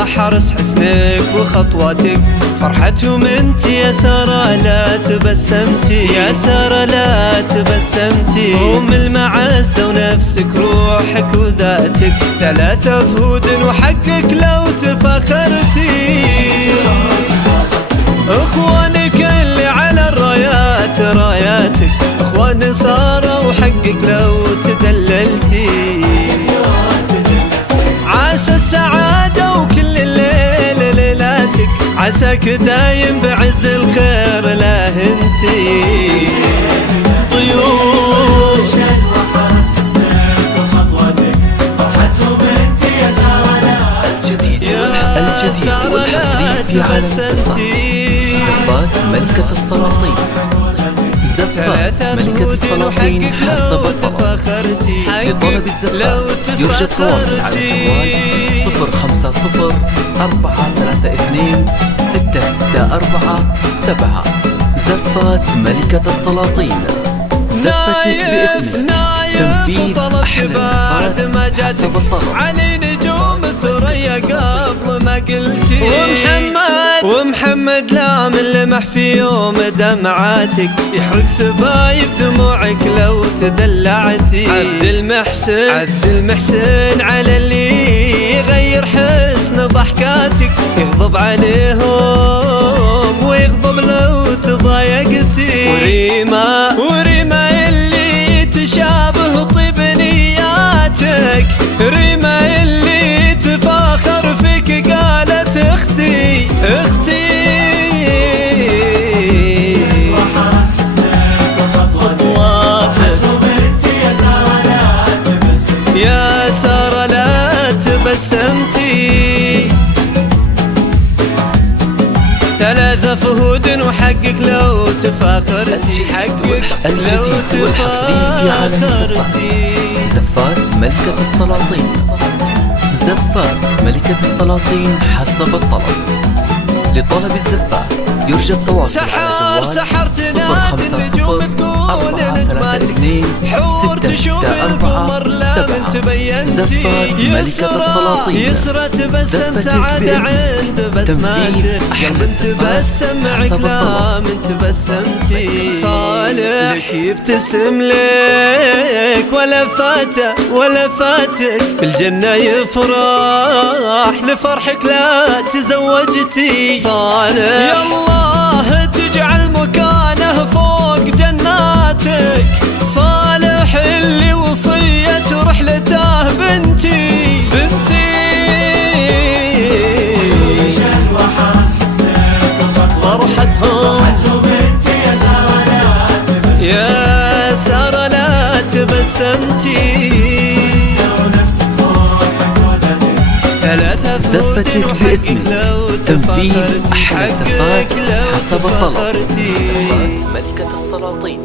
وحرص حسنك وخطواتك، فرحتهم انت يا سارة لا تبسمتي، يا سارة لا تبسمتي. هم المعاسة ونفسك روحك وذاتك، ثلاثة فهود وحقك لو تفاخرتي. اخوانك اللي على الرايات راياتك، اخوان سارة وحقك لو تدللتي. عسى السعادة وكل الليل ليلاتك، عساك دايم بعز الخير لا انتي. طيور وحرص حسنك وخطوتك، فرحتهم انت يا سارة. الجديد والحصري في عالم الزفات. زفات ملكة السلاطين. زفات ملكة السلاطين حسب الطلب. لطلب الزفات يرجى التواصل على الجوال 050 432 6647. زفات ملكة السلاطين، زفتك باسمك، تنفيذ أحلى الزفات حسب الطلب. علي نجوم ثريا قبل ما قلتي، ومحمد لام لمح في يوم دمعاتك، يحرق سبايب دموعك لو تدلعتي. عبد المحسن على اللي يغير حسن ضحكاتك، يغضب عليهم ويغضب لو تضايقتي. وريما اللي تشابه طيب نياتك، ريما اللي تفاخر فيك قالت اختي. وحرص حسنك وخطواتك، انت يا سارة لا تبسمتي، يا سارة لا تبسمتي. ثلاثة فهود وحقك لو تفاخرتي، الجديد والحصري في عالم الزفات. زفات ملكة السلاطين. زفات ملكة السلاطين حسب الطلب. لطلب الزفات يرجى التواصل على جوال 050 432 6647. زفات ملكة السلاطين، زفتك باسمك، تنفيذ أحلى الزفات حسب الطلب. تبسمتي. صالح يبتسم لك ولا فاتك بالجنة يفرح لفرحك لا تزوجتي. صالح يا الله تجعل مكانه فوق جناتك، صالح اللي وصية رحلته بنتي. وحرص حسنك وخطوتهم، انت يا سارة لا تبسمتي، يا سارة لا تبسمتي. زفتك باسمك، تنفيذ أحلى الزفات حسب الطلب. زفات ملكة السلاطين.